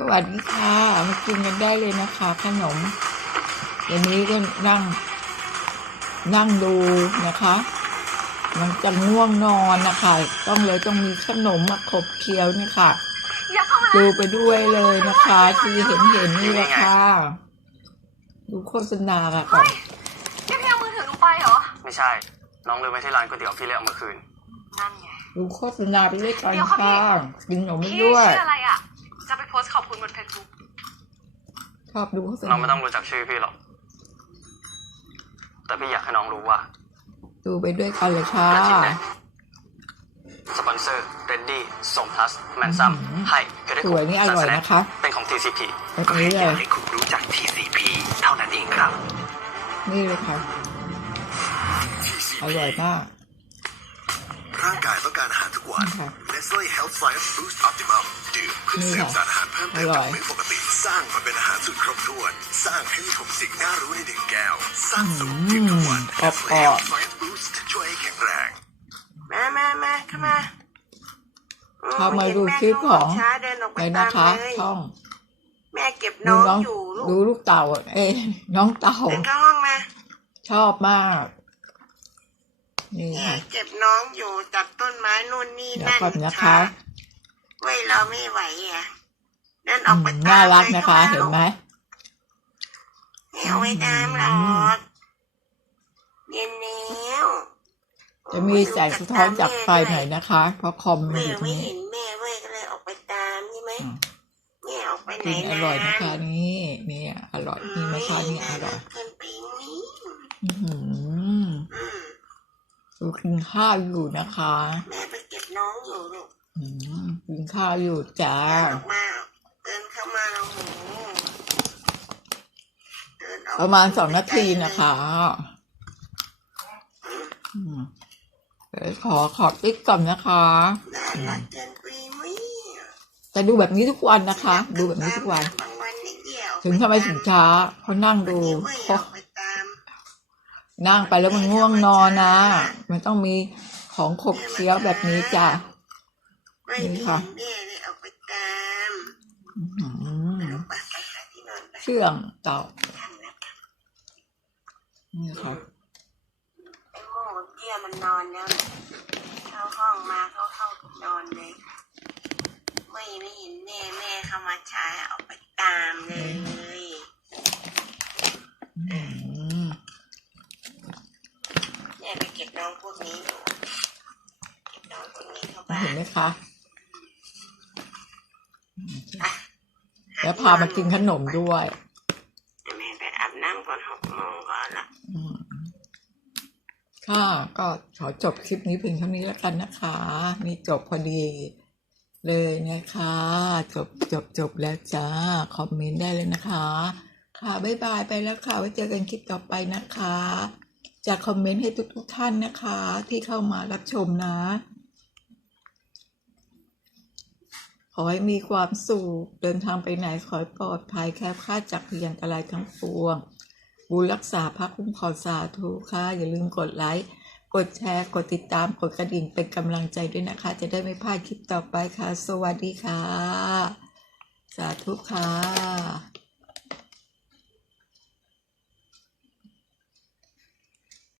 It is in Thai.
สวัสดีค่ะ มากินกันได้เลยนะคะ ขนมเดี๋ยวนี้ก็นั่ง นั่งดูนะคะ มันจะง่วงนอนนะคะ ต้องเลยต้องมีขนมมาขบเคี้ยวนี่ค่ะ ดูไปด้วยเลยนะคะ ที่เห็นเห็นนี่นะคะดูโฆษณาค่ะเฮ้ยพี่เอามือถือลงไปเหรอ ไม่ใช่ น้องเลยไม่ใช่ร้านก๋วยเตี๋ยวพี่เลี้ยงเมื่อคืนนั่นไงดูโฆษณาไปเลยก่อนค่ะ กินขนมด้วยพสขอบคุณบนเฟซบุ๊กชอบดูเขาสิไม่ต้องรู้จักชื่อพี่หรอก แต่พี่อยากให้น้องรู้ว่า ดูไปด้วยกันเลยค่ะสปอนเซอร์ เรนดี้สมทพลัสแมนซัม ให้เพืได้คุณสารแนะคะเป็นของ TCP ก็แค่อยากให้คุณรู้จัก TCP เท่านั้นเองครับ นี่เลยค่ะ อร่อยมาก ร่างกายต้องการอาหารทุกวัน n e s ไ l e Health ไ c i e n c e Boost Optimum ดื่มขึ้นเซลล์สารอาหารเพิ่มเติมจากไม็ดปกติสร้างมาเป็นอาหารสุดครบถ้วนสร้างให้มีผมสิ่งน่ารู้ในหน่งแก้วสร้างสุขที่ทุกวัน Nestle h e a ไ t h Science b o o s ช่วย้แข็งแรงแม่แม่แม่เข้ามาพามาดูคลิปของในนะคะช่องแม่เก็บน้องอยู่ดูลูกเต่าเอ้น้องเต่าเข้าห้องมาชอบมากนี่เจ็บน้องอยู่จักต้นไม้นู่นนี่นั่นนะคะเว้เราไม่ไหวอ่ะนั่นออกไปน่ารักนะคะเห็นไหมเหนียวไม่น้ำหรอกเย็นียวจะมีแสงสะท้อนจากไฟไหนนะคะ เพราะคอมมีอยู่ที่นี่ไม่เห็นแม่เว้ยก็เลยออกไปตามใช่ไหมแม่ออกไไปินอร่อยนะคะนี่นี่อร่อยนี่ไมาชานี่อร่อยอื้มกูกินข้าวอยู่นะคะแม่ไปเก็บน้องอยู่ลูกกินข้าวอยู่จ้าเดินเข้ามาเราหูประมาณสองนาทีนะคะเดียขอขอบติกก่อนนะคะ แต่ดูแบบนี้ทุกวันนะคะ ดูแบบนี้ทุกวัน ถึงทำไมถึงช้าเพราะนั่งดูเพราะนั่งไปแล้วมันง่วงนอนนะ มันต้องมีของขบเคี้ยวแบบนี้จ้ะนี่ค่ะเรื่องเต่า นี่ค่ะมันนอนแล้วเข้าห้องมาเข้าเข้านอนเลยไม่ไม่เห็นแม่แม่เข้ามาใช้เอาไปตามเห็นไหมคะ แล้วพามากินขนมด้วยแม่ไปอาบน้ำก่อนหกโมงก่อนละค่ะก็ขอจบคลิปนี้เพียงเท่านี้แล้วกันนะคะ มีจบพอดีเลยนะคะ จบจบจบแล้วจ้า คอมเมนต์ได้เลยนะคะ ค่ะบ๊ายบายไปแล้วค่ะ ไว้เจอกันคลิปต่อไปนะคะจากคอมเมนต์ให้ทุกทุกท่านนะคะ ที่เข้ามารับชมนะ ขอให้มีความสุขเดินทางไปไหนขอให้ปลอดภัยแค่ค่าจากพยันตรายทั้งปวงบุรักษาพระคุ้มขอสาธุค่ะ อย่าลืมกดไลค์ กดแชร์ กดติดตามกดกระดิ่งเป็นกำลังใจด้วยนะคะ จะได้ไม่พลาดคลิปต่อไปค่ะ สวัสดีค่ะ สาธุค่ะ